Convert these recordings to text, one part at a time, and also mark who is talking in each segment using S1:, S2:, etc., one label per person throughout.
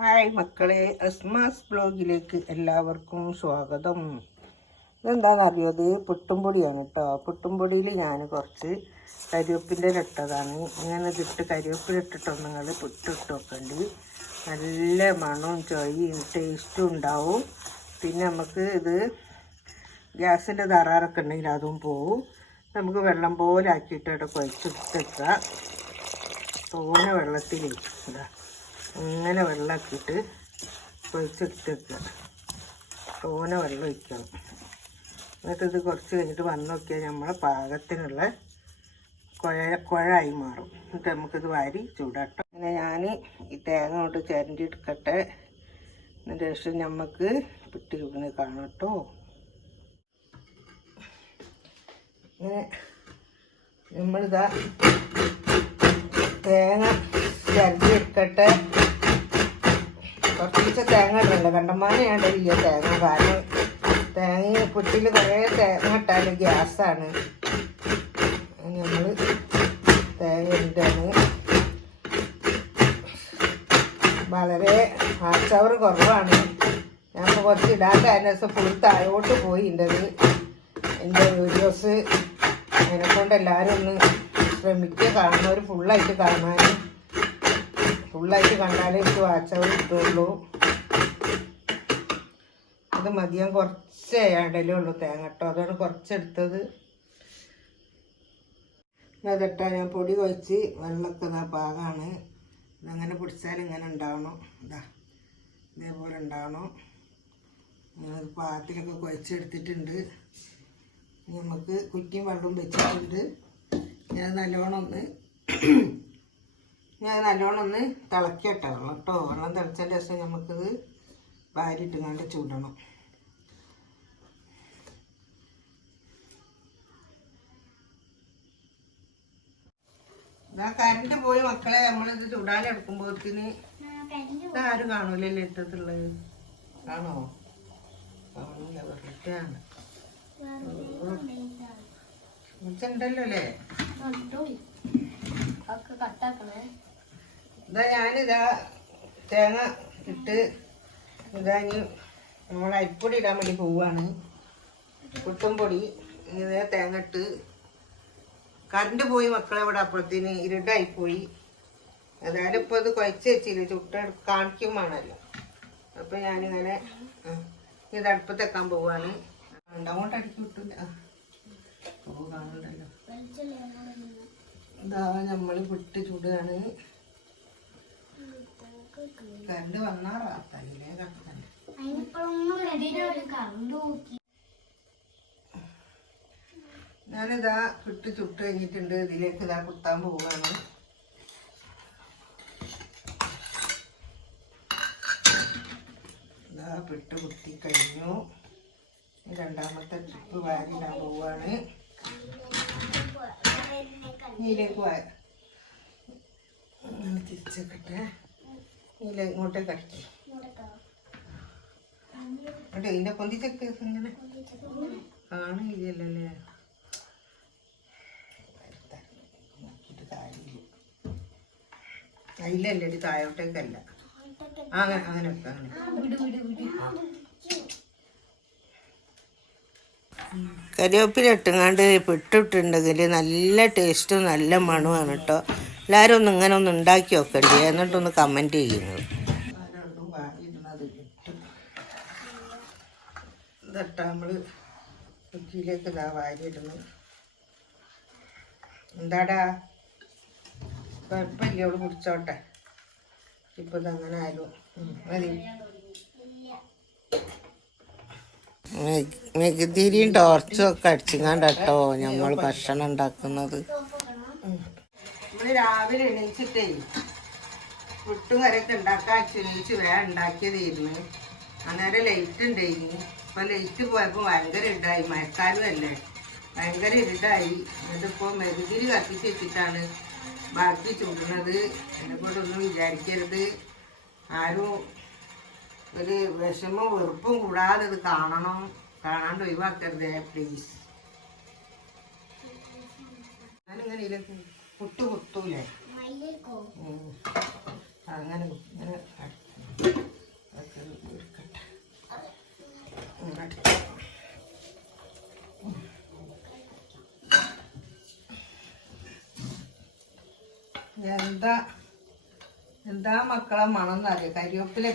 S1: Hi മക്കളെ അസ്മാസ് ബ്ലോഗിലേക്ക് എല്ലാവർക്കും സ്വാഗതം. ഇതെന്താണെന്നറിയോ ഇത് പുട്ടുംപൊടിയാണ് കേട്ടോ പുട്ടുംപൊടിയിൽ ഞാൻ കുറച്ച് കരിവേപ്പിന്റെ ഇട്ടതാണ്. ഇങ്ങനെ ഇതിട്ട് കരിവേപ്പിലിട്ടിട്ടൊന്ന് നിങ്ങൾ പുട്ടിട്ട് വെക്കേണ്ടി നല്ല മണവും ചൊയ്യും ടേസ്റ്റും ഉണ്ടാവും. പിന്നെ നമുക്ക് ഇത് ഗ്യാസിന്റെ തറാറൊക്കെ ഉണ്ടെങ്കിൽ അതും പോവും. നമുക്ക് വെള്ളം പോലെ ആക്കിയിട്ട് ഇവിടെ കുഴച്ചെടുത്തേക്കുക തോന്നെ വെള്ളത്തിൽ ഇതാ. ഇങ്ങനെ വെള്ളമാക്കിയിട്ട് കുഴച്ചെടുത്ത് വെക്കുക തോനെ വെള്ളം ഒഴിക്കണം. എന്നിട്ട് ഇത് കുറച്ച് കഴിഞ്ഞിട്ട് വന്ന് നോക്കിയാൽ നമ്മളെ പാകത്തിനുള്ള കുഴ കുഴായി മാറും. എന്നിട്ട് നമുക്കിത് വാരി ചൂടാട്ടോ അങ്ങനെ ഞാൻ ഈ തേങ്ങ കൊണ്ട് ചിരണ്ടി എടുക്കട്ടെ എന്നിട്ട് ശേഷം നമുക്ക് പിട്ടി ചൂടിന് കാണട്ടോ ഇങ്ങനെ നമ്മളിതാ തേങ്ങ ചിരണ്ടി എടുക്കട്ടെ കുറച്ച് തേങ്ങ ഇടണ്ട കണ്ടമാനെയാണ് ഇല്ല തേങ്ങ കാരണം തേങ്ങ പൊട്ടിയിൽ കുറേ തേങ്ങ ഇട്ടാൽ ഗ്യാസാണ്. നമ്മൾ തേങ്ങ ഇട്ടാണ് വളരെ ആച്ചവർ കുറവാണ്. ഞാൻ കുറച്ച് ഇടാത്ത കാരണം ഫുൾ താഴോട്ട് പോയിന്റെത് എന്റെ വീഡിയോസ് അതിനെക്കൊണ്ട് എല്ലാവരും ഒന്ന് ശ്രമിക്കുക. കാണുന്നവർ ഫുള്ളായിട്ട് കാണാൻ ഫുള്ളായിട്ട് കണ്ടാലേ എനിക്ക് വാച്ചവർ കിട്ടുള്ളൂ. ഇത് മതിയാൻ കുറച്ച് ഇടലേ ഉള്ളൂ തേങ്ങ കേട്ടോ. അതാണ് കുറച്ചെടുത്തത്. അതിട്ടാ ഞാൻ പൊടി കുഴച്ച് വെള്ളമൊക്കെ ഇതാ പാകമാണ് ഇതങ്ങനെ പിടിച്ചാൽ ഇങ്ങനെ ഉണ്ടാവണം. ഇതാ ഇതേപോലെ ഉണ്ടാവണം. ഇങ്ങനെ പാകത്തിലൊക്കെ കുഴച്ചെടുത്തിട്ടുണ്ട്. നമുക്ക് കുറ്റിയും വെള്ളവും വെച്ചിട്ടുണ്ട്. ഞാൻ നല്ലോണം ഒന്ന് ഞാൻ നല്ലോണം ഒന്ന് തിളക്കട്ടെ വെള്ളം കേട്ടോ. വെള്ളം തിളച്ചതിന്റെ ശേഷം നമുക്കിത് വാരിയിട്ട് കണ്ട് ചൂടണം. ഇതാ കറണ്ട് പോയി മക്കളെ നമ്മളിത് ചൂടാനെടുക്കുമ്പോഴത്തിന് ഇതാരും കാണൂലല്ലേ ഇട്ടത്തുള്ളത് കാണോ കാണില്ല വെറുതെയാണ് ഉണ്ടല്ലോ അല്ലേ? ഇതാ ഞാനിതാ തേങ്ങ ഇട്ട് ഇതാ ഇനി നമ്മൾ അരിപ്പൊടി ഇടാൻ വേണ്ടി പോവാണ്. പുട്ടും പൊടി തേങ്ങട്ട്. തേങ്ങ ഇട്ട് കറണ്ട് പോയി മക്കളെ ഇവിടെ അപ്പുറത്തിന് ഇരുട്ടായി പോയി. ഏതായാലും ഇപ്പോൾ ഇത് കുഴച്ച് വെച്ചില്ല ചുട്ട കാണിക്കും വേണമല്ലോ. അപ്പം ഞാനിങ്ങനെ ഇത് അടുപ്പത്തേക്കാൻ പോവാണ്. അങ്ങോട്ട് അടിക്കി വിട്ടില്ല. ഓ കാണണ്ടല്ലോ ഇതാ നമ്മൾ വിട്ട് ചൂടുകയാണ് കറണ്ട് ഞാനിതാ ഇട്ട് ചുട്ട് കഴിഞ്ഞിട്ടുണ്ട് ഇതിലേക്ക് ഇതാ കുത്താൻ പോവാണ്. ഇതാ പിട്ട് കുത്തി കഴിഞ്ഞു. രണ്ടാമത്തെ ട്രിപ്പ് വാരിടാൻ പോവുകയാണ് ഇതിലേക്ക് വാ തിരിച്ചേക്കട്ടെ. നീല ഇങ്ങോട്ടേക്ക് അടിച്ചു എന്നിട്ട് ഇതിന്റെ പൊന്തിച്ചൊക്കെ ഇങ്ങനെ. കാണില്ലല്ലേ കാര്യമില്ല. അതിലല്ലേ ഒരു താഴോട്ടേക്കല്ല. ആ, അങ്ങനെ അങ്ങനെ വെക്കാം അങ്ങനെ കരിവേപ്പില ഇട്ടുങ്ങാണ്ട് പിട്ടിട്ടുണ്ടെങ്കിൽ നല്ല ടേസ്റ്റും നല്ല മണമാണ് കേട്ടോ. എല്ലാവരും ഒന്ന് ഇങ്ങനെ ഒന്ന് ഉണ്ടാക്കി വെക്കണ്ടേ. എന്നിട്ടൊന്ന് കമന്റ് ചെയ്യുന്നത് ഇതട്ടാ നമ്മൾ കുറ്റിയിലേക്ക് ഇതാ വാരിയിടുന്നു. എന്താടാ? കുഴപ്പമില്ല അവൾ കുടിച്ചോട്ടെ. ഇപ്പം ഇതങ്ങനെ ആയാലും മതി. ടോർച്ചും ഒക്കെ അടിച്ചിങ്ങാണ്ടോ നമ്മൾ ഭക്ഷണം ഉണ്ടാക്കുന്നത്. രാവിലെ എണീച്ചിട്ടേ പുട്ടും കരയൊക്കെ ഉണ്ടാക്കാൻ ചുനിച്ച് വേഗം ഉണ്ടാക്കിയതായിരുന്നു. അന്നേരം ലൈറ്റ് ഉണ്ടായിരുന്നു ഇപ്പൊ ലൈറ്റ് പോയപ്പോ ഭയങ്കര ഇടായി മഴക്കാലം അല്ലേ? ഭയങ്കര ഇരുട്ടായി എന്നിട്ടിപ്പോ മെഴുകിരി കത്തിച്ച് വെച്ചിട്ടാണ് ബാക്കി ചുടുന്നത്. എന്നെ കൊണ്ടൊന്നും വിചാരിക്കരുത്. ആരും ഒരു വിഷമം വെറുപ്പും കൂടാതെ ഇത് കാണണം. കാണാണ്ട് ഒഴിവാക്കരുതേ പ്ലീസ് ഞാനിങ്ങനെ ഇതിലേക്ക് കുത്തു. കുത്തൂലേ അങ്ങനെ ഇങ്ങനെ ഇങ്ങോട്ട് എന്താ എന്താ മക്കളെ മണം എന്നറിയാം കരിവേപ്പില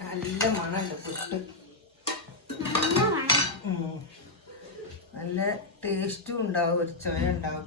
S1: നല്ല മണല്ല പുട്ട്. നല്ല ടേസ്റ്റും ഉണ്ടാവും ഒരു ചോയ ഉണ്ടാവും.